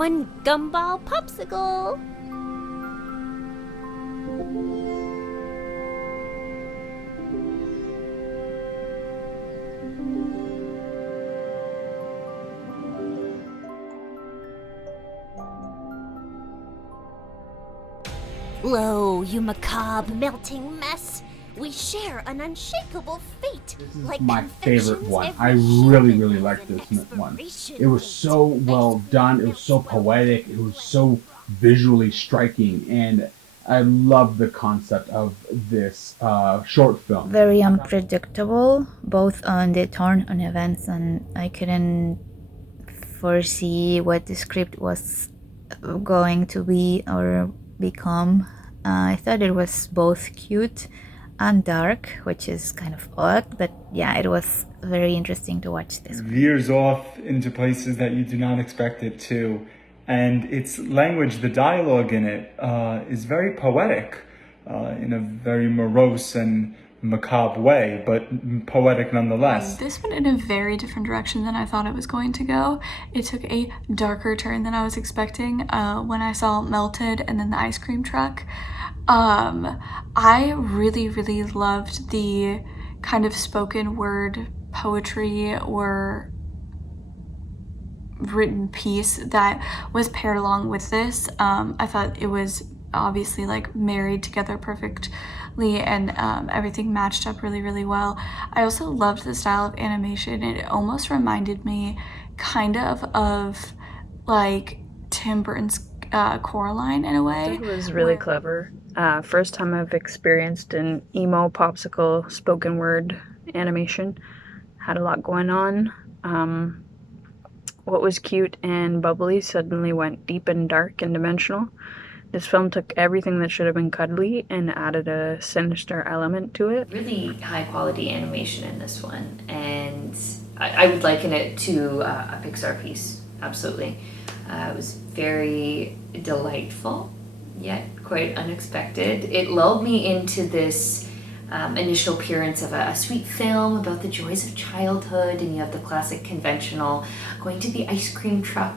one gumball popsicle. Lo, you macabre melting mess. We share an unshakable fate. This is Like my favorite one. every I really, really human liked has an this one. expiration It was date. so well done. It was so poetic. It was so visually striking, and I love the concept of this short film. Very unpredictable, both on the turn on events, and I couldn't foresee what the script was going to be or become. I thought it was both cute and dark, which is kind of odd, but yeah, it was very interesting to watch this one. Veers off into places that you do not expect it to. And its language, the dialogue in it, is very poetic in a very morose and macabre way, but poetic nonetheless. This went in a very different direction than I thought it was going to go. It took a darker turn than I was expecting when I saw Melted and then the ice cream truck. I really, really loved the kind of spoken word poetry or written piece that was paired along with this. I thought it was obviously like married together perfectly, and everything matched up really, really well. I also loved the style of animation. It almost reminded me kind of like Tim Burton's Coraline in a way. It was really clever. First time I've experienced an emo popsicle spoken word animation. Had a lot going on. What was cute and bubbly suddenly went deep and dark and dimensional. This film took everything that should have been cuddly and added a sinister element to it. Really high quality animation in this one, and I would liken it to a Pixar piece, absolutely. It was very delightful, yet quite unexpected. It lulled me into this initial appearance of a sweet film about the joys of childhood, and you have the classic conventional going to the ice cream truck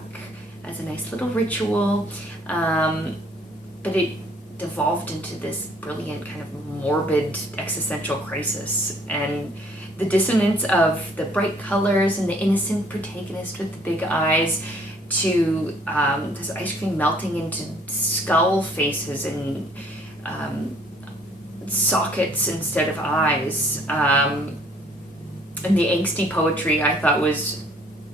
as a nice little ritual. But it devolved into this brilliant kind of morbid existential crisis, and the dissonance of the bright colors and the innocent protagonist with the big eyes to this ice cream melting into skull faces and sockets instead of eyes, and the angsty poetry I thought was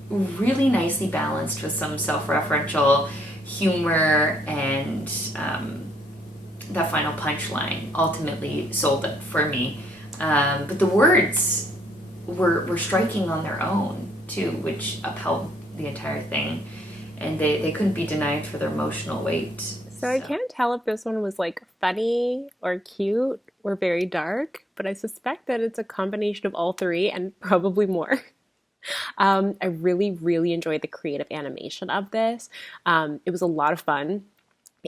really nicely balanced with some self-referential humor, and that final punchline ultimately sold it for me. But the words were striking on their own too, which upheld the entire thing, and they couldn't be denied for their emotional weight. So I can't tell if this one was like funny or cute or very dark, but I suspect that it's a combination of all three and probably more. I really, really enjoyed the creative animation of this. It was a lot of fun,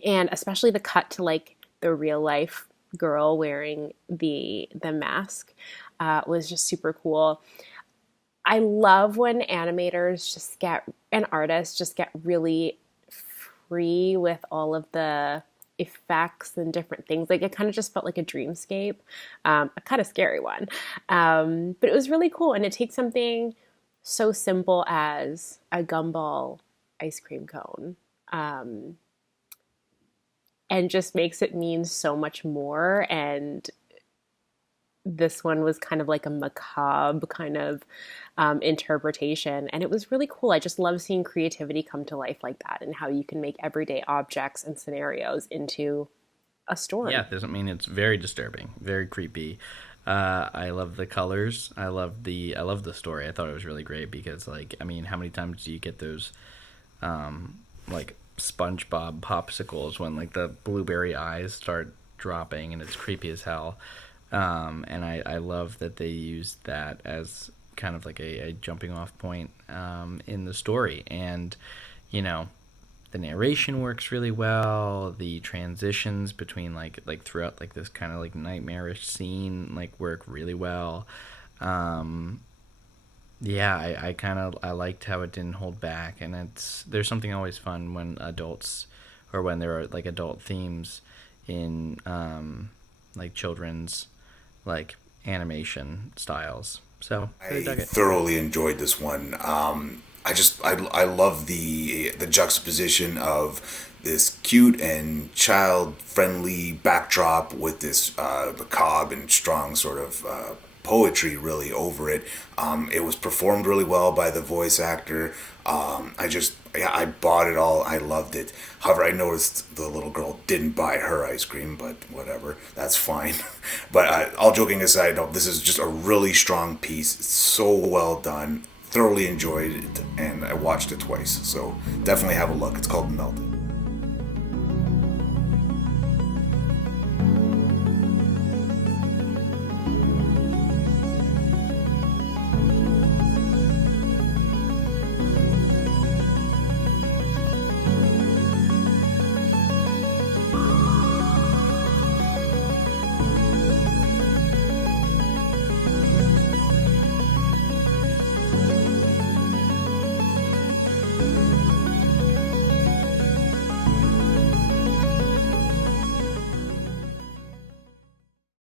and especially the cut to like the real life girl wearing the mask was just super cool. I love when animators just get, and artists just get really free with all of the effects and different things. Like it kind of just felt like a dreamscape, a kind of scary one. But it was really cool, and it takes something so simple as a gumball ice cream cone, and just makes it mean so much more. And this one was kind of like a macabre kind of interpretation, and it was really cool. I just love seeing creativity come to life like that, and how you can make everyday objects and scenarios into a story. Yeah, doesn't mean it's very disturbing, very creepy. I love the colors. I love the story. I thought it was really great because, like, I mean, how many times do you get those, like SpongeBob popsicles when like the blueberry eyes start dropping and it's creepy as hell. And I love that they used that as kind of like a jumping off point in the story. And, you know, the narration works really well. The transitions between like throughout like this kind of like nightmarish scene like work really well. Yeah, I liked how it didn't hold back, and there's something always fun when adults, or when there are like adult themes in like children's like animation styles. So really I dug it. thoroughly enjoyed this one. I love the juxtaposition of this cute and child friendly backdrop with this macabre and strong sort of poetry really over it. It was performed really well by the voice actor. I bought it all. I loved it. However, I noticed the little girl didn't buy her ice cream, but whatever, that's fine. But all joking aside, no, this is just a really strong piece. It's so well done. Thoroughly enjoyed it, and I watched it twice. So definitely have a look. It's called Melted.